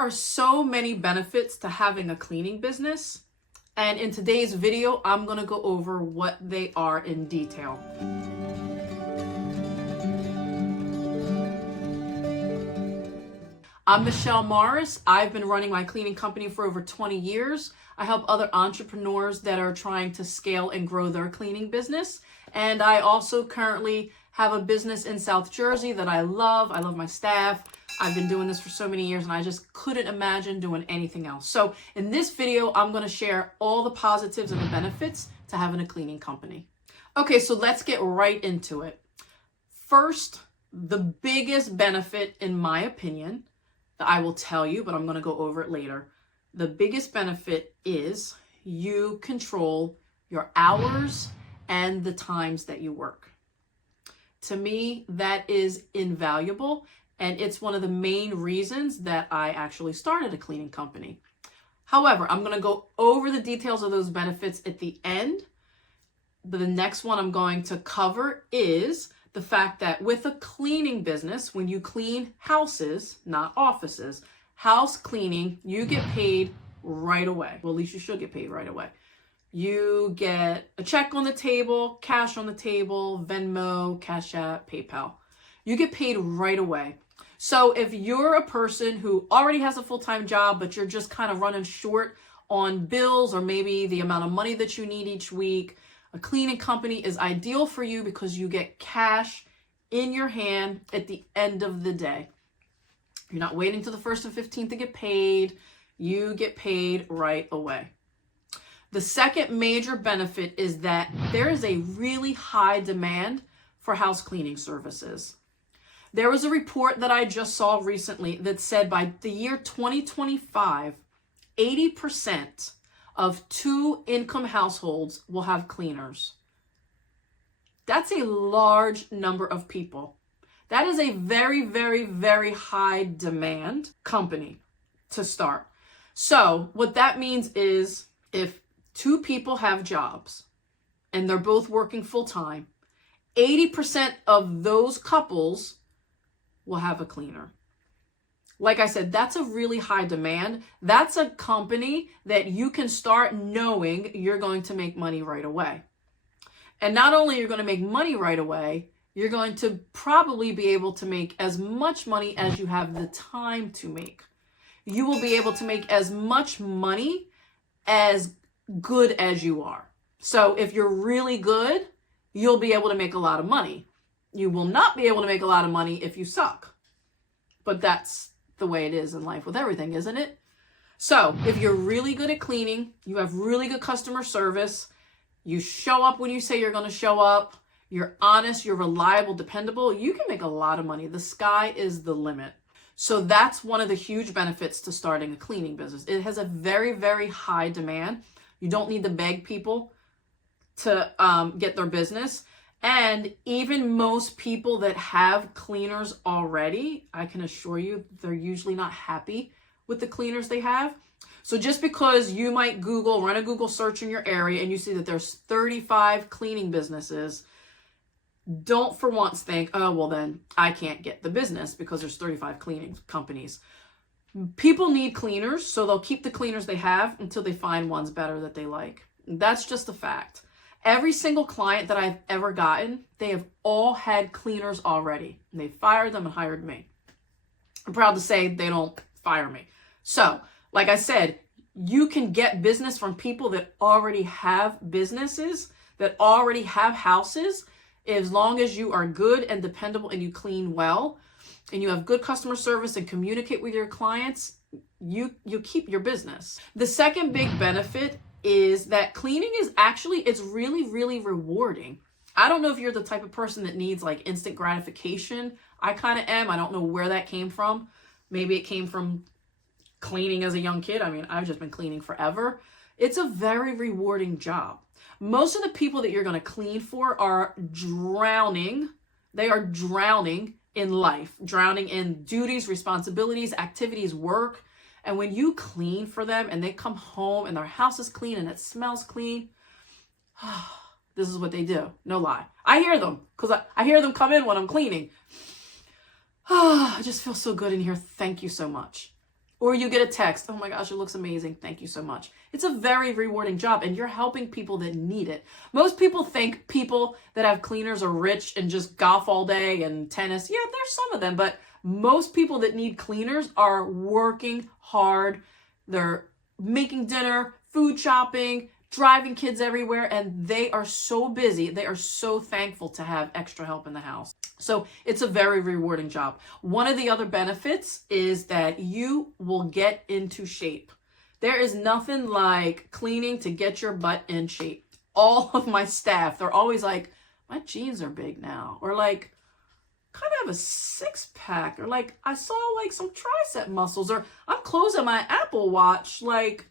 are so many benefits to having a cleaning business, and in today's video, I'm going to go over what they are in detail. I'm Moragne-Morris. I've been running my cleaning company for over 20 years. I help other entrepreneurs that are trying to scale and grow their cleaning business. And I also currently have a business in South Jersey that I love. I love my staff. I've been doing this for so many years and I just couldn't imagine doing anything else. So in this video, I'm going to share all the positives and the benefits to having a cleaning company. Okay, so let's get right into it. First, the biggest benefit, in my opinion, that I will tell you, but I'm going to go over it later. The biggest benefit is you control your hours and the times that you work. To me, that is invaluable, and it's one of the main reasons that I actually started a cleaning company. However, I'm going to go over the details of those benefits at the end. But the next one I'm going to cover is the fact that with a cleaning business, when you clean houses, not offices, house cleaning, you get paid right away. Well, at least you should get paid right away. You get a check on the table, cash on the table, Venmo, Cash App, PayPal. You get paid right away. So if you're a person who already has a full-time job, but you're just kind of running short on bills or maybe the amount of money that you need each week, a cleaning company is ideal for you because you get cash in your hand at the end of the day. You're not waiting till the 1st and 15th to get paid. You get paid right away. The second major benefit is that there is a really high demand for house cleaning services. There was a report that I just saw recently that said by the year 2025, 80% of 2-income households will have cleaners. That's a large number of people. That is a very, very, very high demand company to start. So what that means is if 2 people have jobs and they're both working full time, 80% of those couples will have a cleaner. Like I said, that's a really high demand. That's a company that you can start knowing you're going to make money right away. And not only you're going to make money right away, you're going to probably be able to make as much money as you have the time to make. You will be able to make as much money as good as you are. So if you're really good, you'll be able to make a lot of money. You will not be able to make a lot of money if you suck. But that's the way it is in life with everything, isn't it? So if you're really good at cleaning, you have really good customer service, you show up when you say you're going to show up, you're honest, you're reliable, dependable, you can make a lot of money. The sky is the limit. So that's one of the huge benefits to starting a cleaning business. It has a very, very high demand. You don't need to beg people to get their business. And even most people that have cleaners already, I can assure you, they're usually not happy with the cleaners they have. So just because you might run a Google search in your area and you see that there's 35 cleaning businesses, don't for once think, oh, well then I can't get the business because there's 35 cleaning companies. People need cleaners, so they'll keep the cleaners they have until they find ones better that they like. That's just a fact. Every single client that I've ever gotten, they have all had cleaners already. They fired them and hired me. I'm proud to say they don't fire me. So, like I said, you can get business from people that already have businesses, that already have houses, as long as you are good and dependable and you clean well, and you have good customer service and communicate with your clients, you keep your business. The second big benefit is that cleaning is actually, it's really, really rewarding. I don't know if you're the type of person that needs like instant gratification. I kind of am. I don't know where that came from. Maybe it came from cleaning as a young kid. I mean, I've just been cleaning forever. It's a very rewarding job. Most of the people that you're going to clean for are drowning. They are drowning in life, drowning in duties, responsibilities, activities, work. And when you clean for them and they come home and their house is clean and it smells clean, this is what they do. No lie. I hear them because I hear them come in when I'm cleaning. I just feel so good in here. Thank you so much. Or you get a text, oh my gosh, it looks amazing. Thank you so much. It's a very rewarding job, and you're helping people that need it. Most people think people that have cleaners are rich and just golf all day and tennis. Yeah, there's some of them, but most people that need cleaners are working hard. They're making dinner, food shopping, driving kids everywhere, and they are so busy. They are so thankful to have extra help in the house. So it's a very rewarding job. One of the other benefits is that you will get into shape. There is nothing like cleaning to get your butt in shape. All of my staff, they're always like, my jeans are big now. Or like, kind of have a six pack. Or like, I saw like some tricep muscles. Or I'm closing my Apple Watch like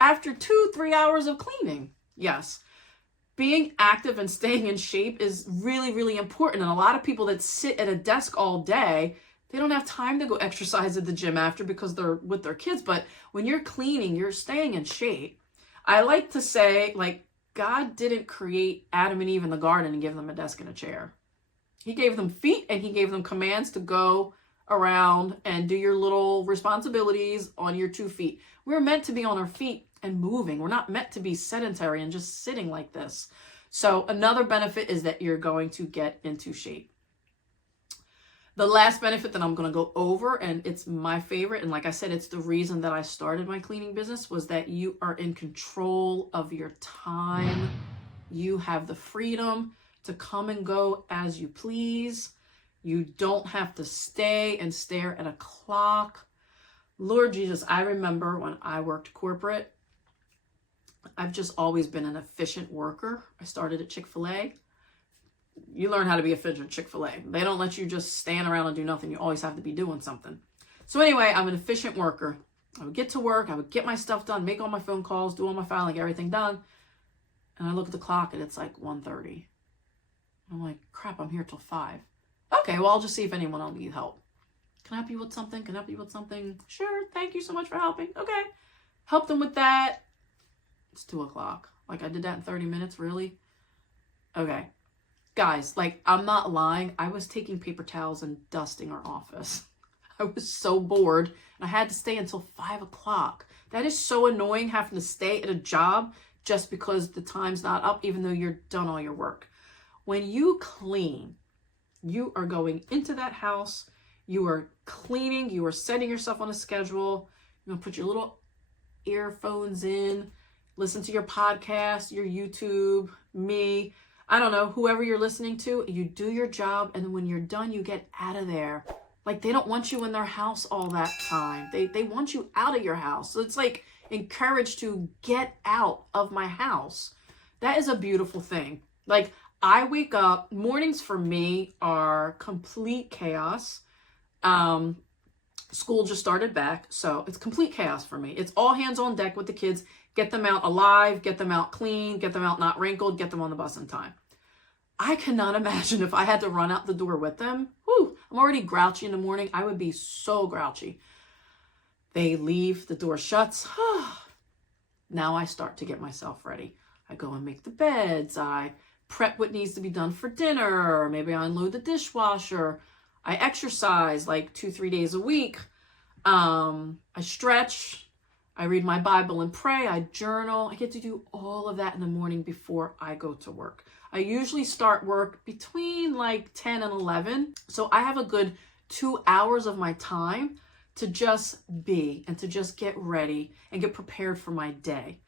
after 2-3 hours of cleaning. Yes. Being active and staying in shape is really, really important. And a lot of people that sit at a desk all day, they don't have time to go exercise at the gym after because they're with their kids. But when you're cleaning, you're staying in shape. I like to say, like, God didn't create Adam and Eve in the garden and give them a desk and a chair. He gave them feet and he gave them commands to go around and do your little responsibilities on your 2 feet. We're meant to be on our feet and moving. We're not meant to be sedentary and just sitting like this. So another benefit is that you're going to get into shape. The last benefit that I'm going to go over, and it's my favorite, and like I said, it's the reason that I started my cleaning business, was that you are in control of your time. You have the freedom to come and go as you please. You don't have to stay and stare at a clock. Lord Jesus, I remember when I worked corporate, I've just always been an efficient worker. I started at Chick-fil-A. You learn how to be efficient at Chick-fil-A. They don't let you just stand around and do nothing. You always have to be doing something. So anyway, I'm an efficient worker. I would get to work. I would get my stuff done, make all my phone calls, do all my filing, get everything done. And I look at the clock and it's like 1:30. I'm like, crap, I'm here till 5. Okay, well, I'll just see if anyone will need help. Can I help you with something? Can I help you with something? Sure, thank you so much for helping. Okay. Help them with that. It's 2 o'clock. Like, I did that in 30 minutes, really? Okay. Guys, like, I'm not lying. I was taking paper towels and dusting our office. I was so bored, and I had to stay until 5 o'clock. That is so annoying, having to stay at a job just because the time's not up, even though you're done all your work. When you clean, you are going into that house, you are cleaning, you are setting yourself on a schedule, you're going to put your little earphones in, listen to your podcast, your YouTube, me, I don't know, whoever you're listening to, you do your job, and then when you're done, you get out of there. Like, they don't want you in their house all that time. They want you out of your house. So it's like encouraged to get out of my house. That is a beautiful thing. Like, I wake up, mornings for me are complete chaos. School just started back, so it's complete chaos for me. It's all hands on deck with the kids. Get them out alive, get them out clean, get them out not wrinkled, get them on the bus in time. I cannot imagine if I had to run out the door with them. Whew, I'm already grouchy in the morning. I would be so grouchy. They leave, the door shuts. Now I start to get myself ready. I go and make the beds. I prep what needs to be done for dinner. Or maybe I unload the dishwasher. I exercise like 2-3 days a week. I stretch. I read my Bible and pray. I journal. I get to do all of that in the morning before I go to work. I usually start work between like 10 and 11. So I have a good 2 hours of my time to just be and to just get ready and get prepared for my day.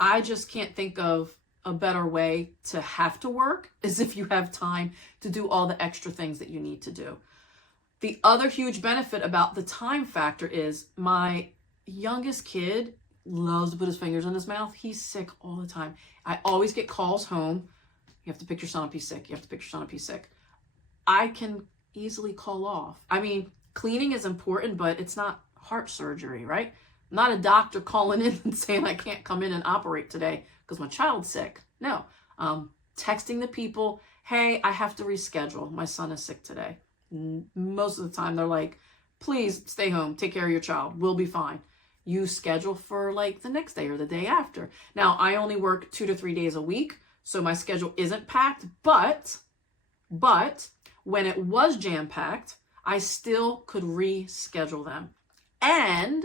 I just can't think of a better way to have to work is if you have time to do all the extra things that you need to do. The other huge benefit about the time factor is my youngest kid loves to put his fingers in his mouth. He's sick all the time. I always get calls home. You have to pick your son up, he's sick. You have to pick your son up, he's sick. I can easily call off. I mean, cleaning is important, but it's not heart surgery, right? I'm not a doctor calling in and saying I can't come in and operate today because my child's sick. No, texting the people, hey, I have to reschedule. My son is sick today. Most of the time they're like, please stay home, take care of your child, we'll be fine. You schedule for like the next day or the day after. Now, I only work 2 to 3 days a week, so my schedule isn't packed, but when it was jam-packed, I still could reschedule them. and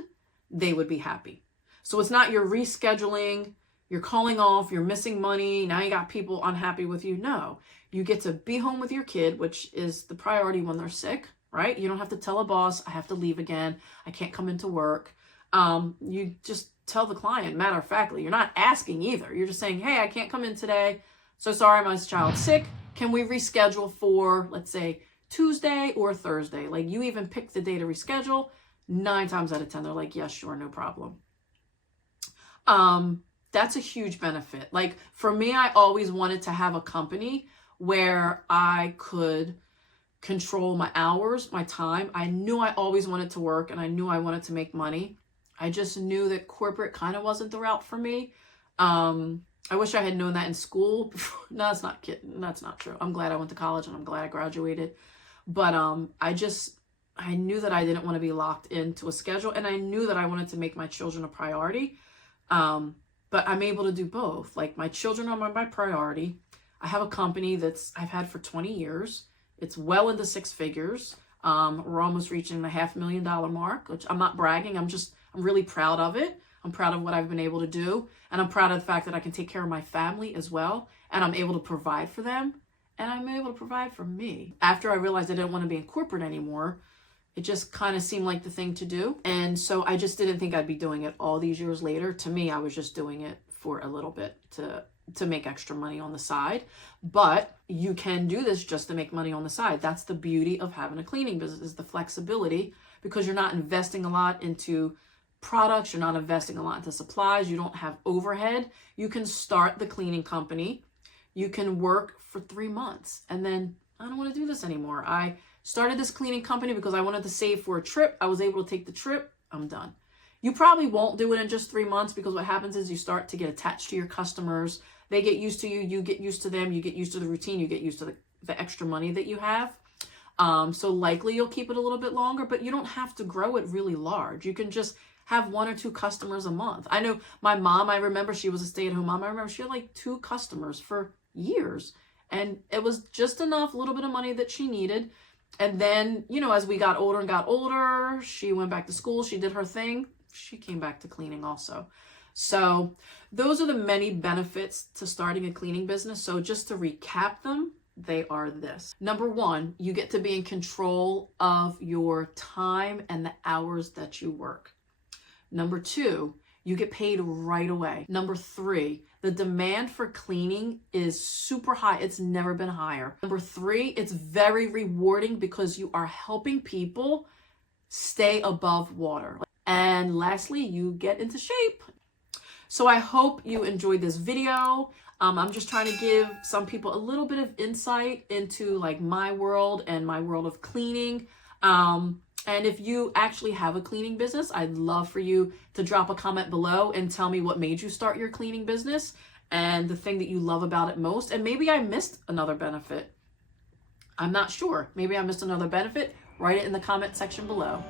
they would be happy. So it's not you're rescheduling, you're calling off, you're missing money, now you got people unhappy with you. No, you get to be home with your kid, which is the priority when they're sick, right? You don't have to tell a boss, I have to leave again, I can't come into work. You just tell the client, matter of factly, you're not asking either. You're just saying, hey, I can't come in today. So sorry, my child's sick. Can we reschedule for, let's say, Tuesday or Thursday? Like, you even pick the day to reschedule. 9 times out of 10, they're like, yes, sure, no problem. That's a huge benefit. Like, for me, I always wanted to have a company where I could control my hours, my time. I knew I always wanted to work, and I knew I wanted to make money. I just knew that corporate kind of wasn't the route for me. I wish I had known that in school. No, that's not kidding. That's not true. I'm glad I went to college and I'm glad I graduated. But I knew that I didn't want to be locked into a schedule, and I knew that I wanted to make my children a priority. But I'm able to do both. Like, my children are my priority. I have a company I've had for 20 years. It's well into 6 figures. We're almost reaching the $500,000 mark, which I'm not bragging. I'm really proud of it. I'm proud of what I've been able to do. And I'm proud of the fact that I can take care of my family as well. And I'm able to provide for them. And I'm able to provide for me. After I realized I didn't want to be in corporate anymore, it just kind of seemed like the thing to do. And so I just didn't think I'd be doing it all these years later. To me, I was just doing it for a little bit to make extra money on the side. But you can do this just to make money on the side. That's the beauty of having a cleaning business, is the flexibility, because you're not investing a lot into products, you're not investing a lot into supplies, you don't have overhead. You can start the cleaning company. You can work for 3 months and then, I don't want to do this anymore. I started this cleaning company because I wanted to save for a trip. I was able to take the trip. I'm done. You probably won't do it in just 3 months, because what happens is you start to get attached to your customers. They get used to you. You get used to them. You get used to the routine. You get used to the extra money that you have. So likely you'll keep it a little bit longer, but you don't have to grow it really large. You can just have 1 or 2 customers a month. I know my mom, I remember she was a stay-at-home mom. I remember she had like 2 customers for years. And it was just enough, a little bit of money that she needed. And then, as we got older, she went back to school. She did her thing. She came back to cleaning also. So those are the many benefits to starting a cleaning business. So just to recap them, they are this. Number 1, you get to be in control of your time and the hours that you work. Number 2, you get paid right away. Number 3, the demand for cleaning is super high. It's never been higher. Number 3, it's very rewarding because you are helping people stay above water. And lastly, you get into shape. So I hope you enjoyed this video. I'm just trying to give some people a little bit of insight into like my world and my world of cleaning. And if you actually have a cleaning business, I'd love for you to drop a comment below and tell me what made you start your cleaning business and the thing that you love about it most. And maybe I missed another benefit. I'm not sure. Maybe I missed another benefit. Write it in the comment section below.